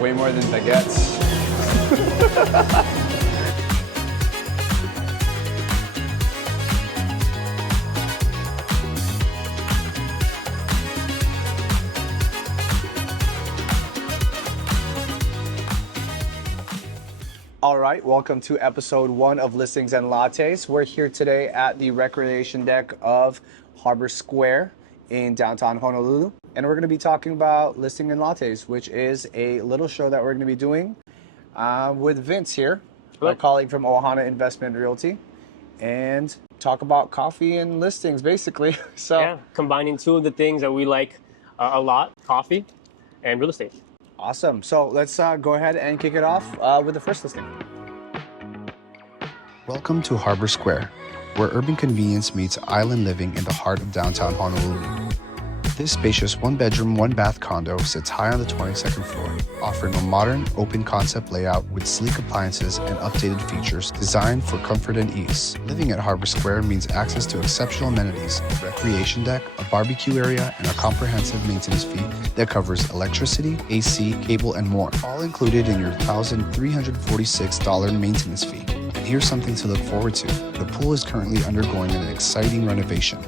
Way more than baguettes. All right, welcome to episode 1 of Listings and Lattes. We're here today at the recreation deck of Harbor Square in downtown Honolulu. And we're going to be talking about Listing and Lattes, which is a little show that we're going to be doing with Vince here, Hello. our colleague from Ohana Investment Realty, and talk about coffee and listings, basically. So Yeah, combining two of the things that we like a lot, coffee and real estate. awesome. So let's go ahead and kick it off with the first listing. Welcome to Harbor Square, where urban convenience meets island living in the heart of downtown Honolulu. This spacious 1-bedroom, 1-bath condo sits high on the 22nd floor, offering a modern, open-concept layout with sleek appliances and updated features designed for comfort and ease. Living at Harbor Square means access to exceptional amenities, a recreation deck, a barbecue area, and a comprehensive maintenance fee that covers electricity, AC, cable, and more, all included in your $1,346 maintenance fee. And here's something to look forward to. The pool is currently undergoing an exciting renovation,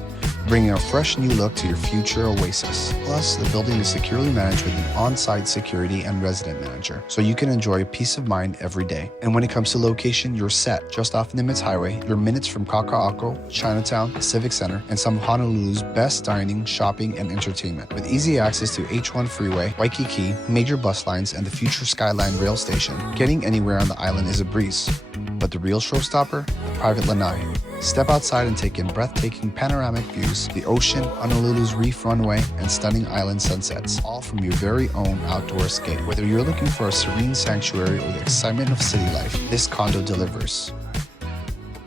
bringing a fresh new look to your future oasis. Plus, the building is securely managed with an on-site security and resident manager, so you can enjoy peace of mind every day. And when it comes to location, you're set. Just off Nimitz Highway, you're minutes from Kaka'ako, Chinatown, Civic Center, and some of Honolulu's best dining, shopping, and entertainment. With easy access to H1 Freeway, Waikiki, major bus lines, and the future Skyline Rail Station, getting anywhere on the island is a breeze. But the real showstopper? The private lanai. Step outside and take in breathtaking panoramic views, the ocean, Honolulu's reef runway, and stunning island sunsets, all from your very own outdoor escape. Whether you're looking for a serene sanctuary or the excitement of city life, this condo delivers.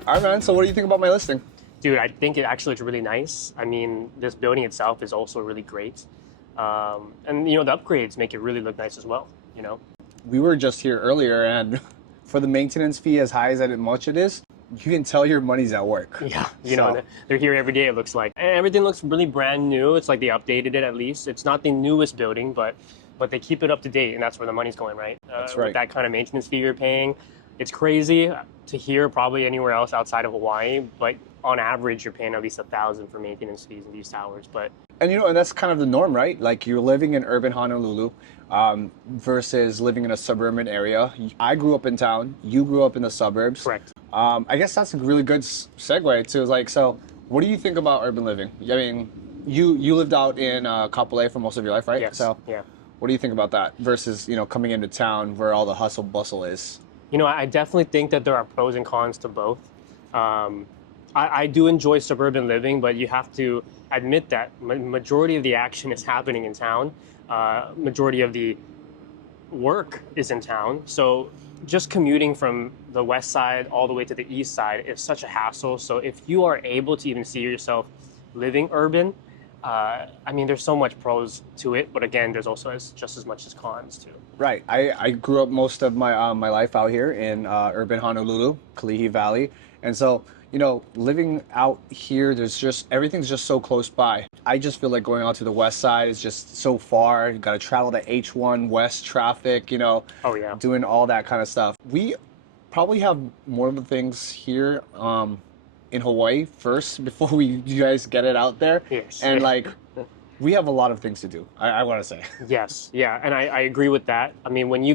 All right, man, so what do you think about my listing? Dude, I think it actually looks really nice. I mean, this building itself is also really great. And, you know, the upgrades make it really look nice as well, you know? We were just here earlier, and for the maintenance fee as high as much it is, you can tell your money's at work. Yeah, you know, they're here every day, it looks like. And everything looks really brand new. It's like they updated it at least. It's not the newest building, but they keep it up to date, and that's where the money's going, right? That's right. With that kind of maintenance fee you're paying. It's crazy to hear probably anywhere else outside of Hawaii, but on average, you're paying at least $1,000 for maintenance fees in these towers. And you know, and that's kind of the norm, right? Like you're living in urban Honolulu versus living in a suburban area. I grew up in town. You grew up in the suburbs. Correct. I guess that's a really good segue to like, so what do you think about urban living? I mean, you lived out in Kapolei for most of your life, right? Yes. So yeah. What do you think about that versus, you know, coming into town where all the hustle bustle is? You know, I definitely think that there are pros and cons to both. I do enjoy suburban living, but you have to admit that majority of the action is happening in town. Majority of the work is in town. So just commuting from the west side all the way to the east side is such a hassle. So if you are able to even see yourself living urban, I mean, there's so much pros to it, but again, there's also just as much as cons too. Right. I grew up most of my my life out here in urban Honolulu, Kalihi Valley, and so, you know, living out here, there's just, everything's just so close by. I just feel like going out to the west side is just so far. You got to travel to H1 West traffic, you know. Oh, yeah. Doing all that kind of stuff. We probably have more of the things here in Hawaii first before you guys get it out there. Yes. And like, we have a lot of things to do, I want to say. Yes. Yeah. And I agree with that. I mean, when you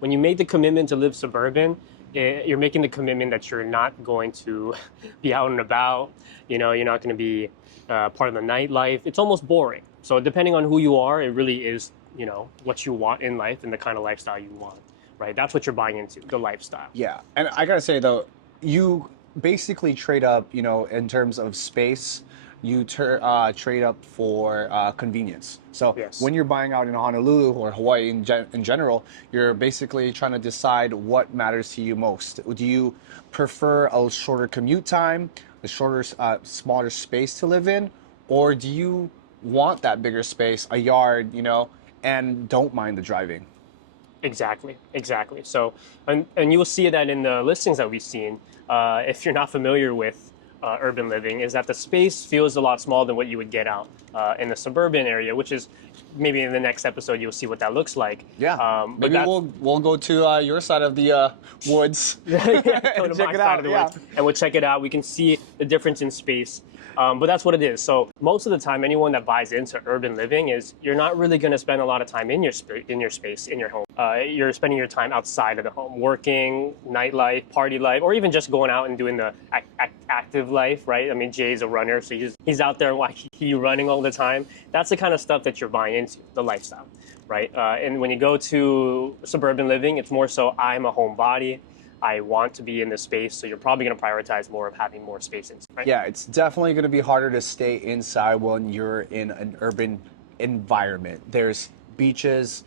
make the commitment to live suburban, you're making the commitment that you're not going to be out and about. You know, you're not going to be part of the nightlife. It's almost boring. So depending on who you are, it really is, you know, what you want in life and the kind of lifestyle you want, right? That's what you're buying into, the lifestyle. Yeah. And I got to say, though, you basically trade up, you know, in terms of space. You trade up for convenience. So yes. When you're buying out in Honolulu or Hawaii in general, you're basically trying to decide what matters to you most. Do you prefer a shorter commute time, a shorter, smaller space to live in, or do you want that bigger space, a yard, you know, and don't mind the driving? Exactly. So, and you'll see that in the listings that we've seen. If you're not familiar with urban living is that the space feels a lot smaller than what you would get out in the suburban area, which is maybe in the next episode you'll see what that looks like. Yeah, But maybe we'll go to your side of the woods. yeah, go to Check my it side out, of the yeah. woods, and we'll check it out. We can see the difference in space. But that's what it is. So most of the time, anyone that buys into urban living is you're not really going to spend a lot of time in your space, in your home. You're spending your time outside of the home, working, nightlife, party life, or even just going out and doing the active life, right? I mean, Jay's a runner, so he's out there running all the time. That's the kind of stuff that you're buying into, the lifestyle, right? And when you go to suburban living, it's more so I'm a homebody. I want to be in this space, so you're probably going to prioritize more of having more space inside, right? Yeah, it's definitely going to be harder to stay inside when you're in an urban environment. There's beaches.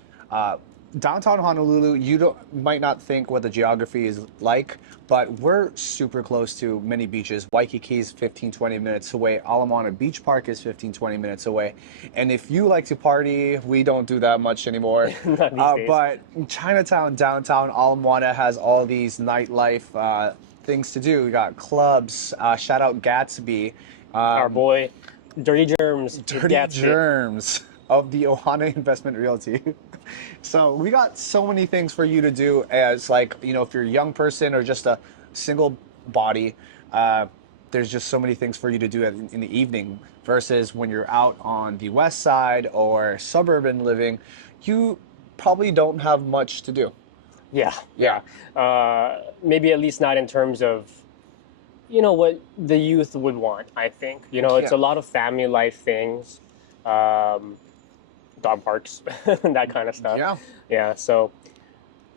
Downtown Honolulu, you might not think what the geography is like, but we're super close to many beaches. Waikiki is 15-20 minutes away. Ala Moana Beach Park is 15-20 minutes away. And if you like to party, we don't do that much anymore. Not these days. But Chinatown, downtown, Ala Moana has all these nightlife things to do. We got clubs. Shout out Gatsby. Our boy, Dirty Germs. Dirty Gatsby. Germs of the Ohana Investment Realty. So we got so many things for you to do as, like, you know, if you're a young person or just a single body, there's just so many things for you to do in the evening versus when you're out on the west side or suburban living, you probably don't have much to do. Yeah. Maybe at least not in terms of, you know, what the youth would want, I think. You know, it's a lot of family life things. Dog parks, that kind of stuff. Yeah. So,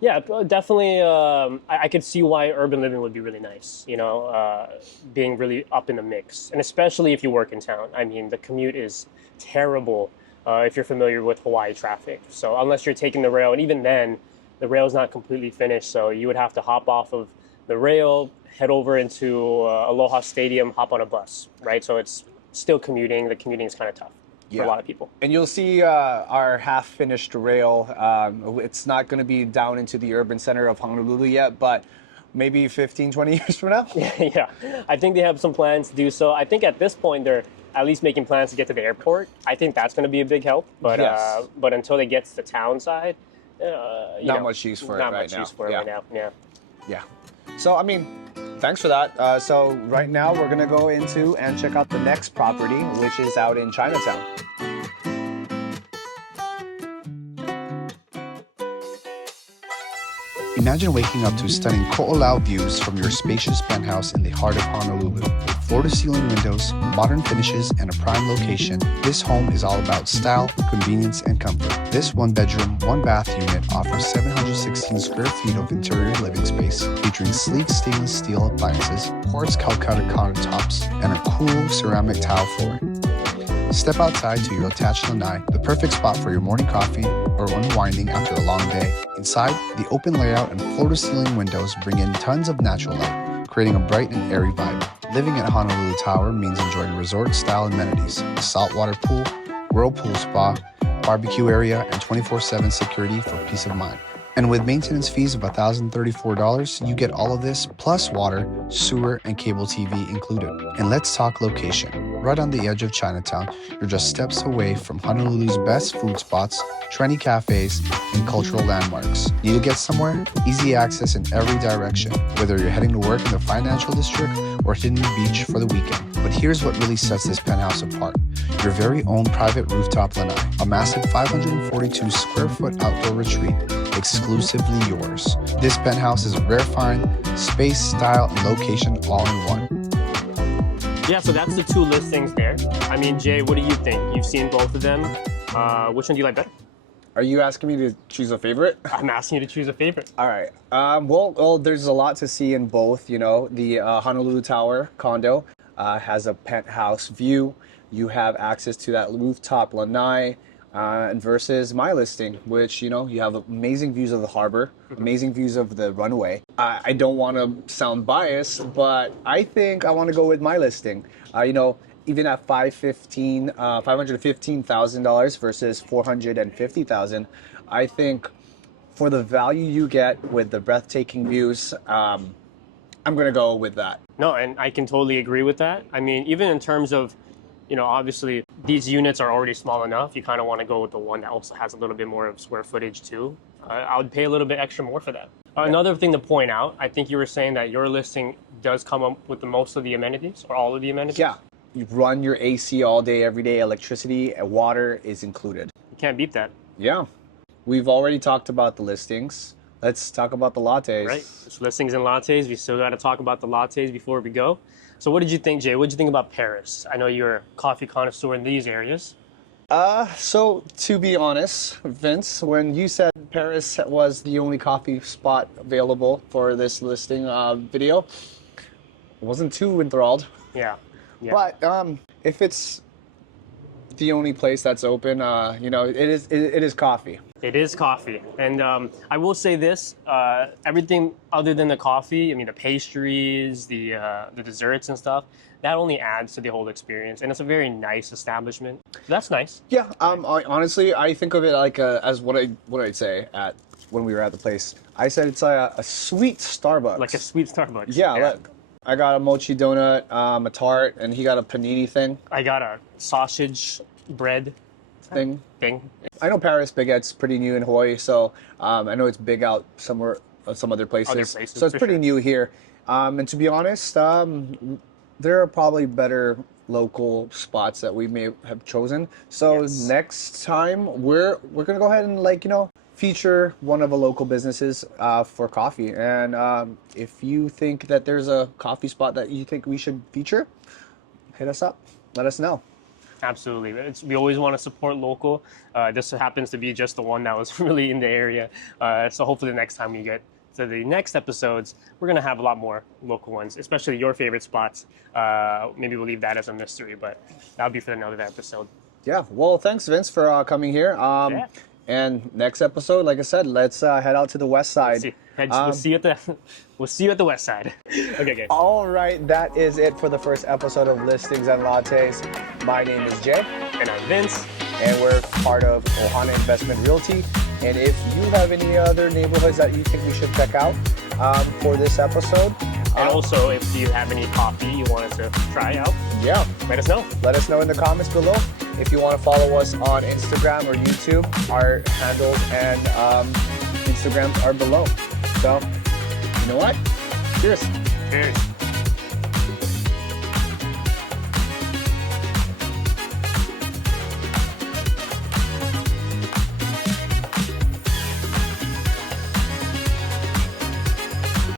yeah, definitely. I could see why urban living would be really nice. You know, being really up in the mix, and especially if you work in town. I mean, the commute is terrible if you're familiar with Hawaii traffic. So unless you're taking the rail, and even then, the rail's not completely finished. So you would have to hop off of the rail, head over into Aloha Stadium, hop on a bus, right? So it's still commuting. The commuting is kind of tough. For a lot of people. And you'll see our half-finished rail. It's not going to be down into the urban center of Honolulu yet, but maybe 15, 20 years from now? Yeah, I think they have some plans to do so. I think at this point, they're at least making plans to get to the airport. I think that's going to be a big help. But Yes. But until they get to the town side, Not much use for it right now. Yeah. So, I mean, thanks for that. So right now we're gonna go into and check out the next property, which is out in Chinatown. Imagine waking up to stunning ko'olau views from your spacious penthouse in the heart of Honolulu. With floor-to-ceiling windows, modern finishes, and a prime location, this home is all about style, convenience, and comfort. This one-bedroom, one-bath unit offers 716 square feet of interior living space, featuring sleek stainless steel appliances, quartz Calcutta countertops, and a cool ceramic tile flooring. Step outside to your attached lanai, the perfect spot for your morning coffee or unwinding after a long day. Inside, the open layout and floor-to-ceiling windows bring in tons of natural light, creating a bright and airy vibe. Living at Honolulu Tower means enjoying resort-style amenities, a saltwater pool, whirlpool spa, barbecue area, and 24/7 security for peace of mind. And with maintenance fees of $1,034, you get all of this plus water, sewer, and cable TV included. And let's talk location. Right on the edge of Chinatown, you're just steps away from Honolulu's best food spots, trendy cafes, and cultural landmarks. Need to get somewhere? Easy access in every direction, whether you're heading to work in the financial district or hitting the beach for the weekend. But here's what really sets this penthouse apart. Your very own private rooftop lanai, a massive 542 square foot outdoor retreat, exclusively yours. This penthouse is a rare find, space, style, and location all in one. Yeah, so that's the two listings there. I mean, Jay, what do you think? You've seen both of them. Which one do you like better? Are you asking me to choose a favorite? I'm asking you to choose a favorite. All right. Well, there's a lot to see in both. You know, the Honolulu Tower condo has a penthouse view. You have access to that rooftop lanai. And versus my listing, which, you know, you have amazing views of the harbor, amazing views of the runway. I don't want to sound biased, but I think I want to go with my listing. You know, even at $515,000 versus $450,000, I think for the value you get with the breathtaking views, I'm gonna go with that. No, and I can totally agree with that. I mean, even in terms of, obviously these units are already small enough. You kind of want to go with the one that also has a little bit more of square footage too. I would pay a little bit extra more for that. Another thing to point out, I think you were saying that your listing does come up with the most of the amenities or all of the amenities. Yeah, you run your AC all day, every day. Electricity and water is included. You can't beat that. Yeah, we've already talked about the listings. Let's talk about the lattes. Right. It's listings and lattes. We still got to talk about the lattes before we go. So what did you think, Jay? What did you think about Paris? I know you're a coffee connoisseur in these areas. So to be honest, Vince, when you said Paris was the only coffee spot available for this listing video, I wasn't too enthralled. Yeah. But if it's the only place that's open, it is coffee. It is coffee. And I will say this, everything other than the coffee, I mean, the pastries, the desserts and stuff, that only adds to the whole experience. And it's a very nice establishment. So that's nice. Yeah, honestly, I think of it like as what I'd say when we were at the place. I said it's a sweet Starbucks. Like a sweet Starbucks. Yeah, look. I got a mochi donut, a tart, and he got a panini thing. I got a sausage bread thing. I know Paris Baguette's pretty new in Hawaii, so I know it's big out some other places. So it's pretty new here. And to be honest, there are probably better local spots that we may have chosen. So next time we're gonna go ahead and feature one of the local businesses for coffee. And if you think that there's a coffee spot that you think we should feature, hit us up. Let us know. Absolutely. We always want to support local. This happens to be just the one that was really in the area. So hopefully the next time we get to the next episodes, we're going to have a lot more local ones, especially your favorite spots. Maybe we'll leave that as a mystery, but that'll be for another episode. Yeah. Well, thanks, Vince, for coming here. And next episode, like I said, let's head out to the west side. We'll see you at the west side. Okay, guys. All right, that is it for the first episode of Listings and Lattes. My name is Jay. And I'm Vince. And we're part of Ohana Investment Realty. And if you have any other neighborhoods that you think we should check out for this episode. And also, if you have any coffee you want us to try out, let us know. Let us know in the comments below. If you want to follow us on Instagram or YouTube, our handles and Instagrams are below. So, you know what? Cheers. Cheers.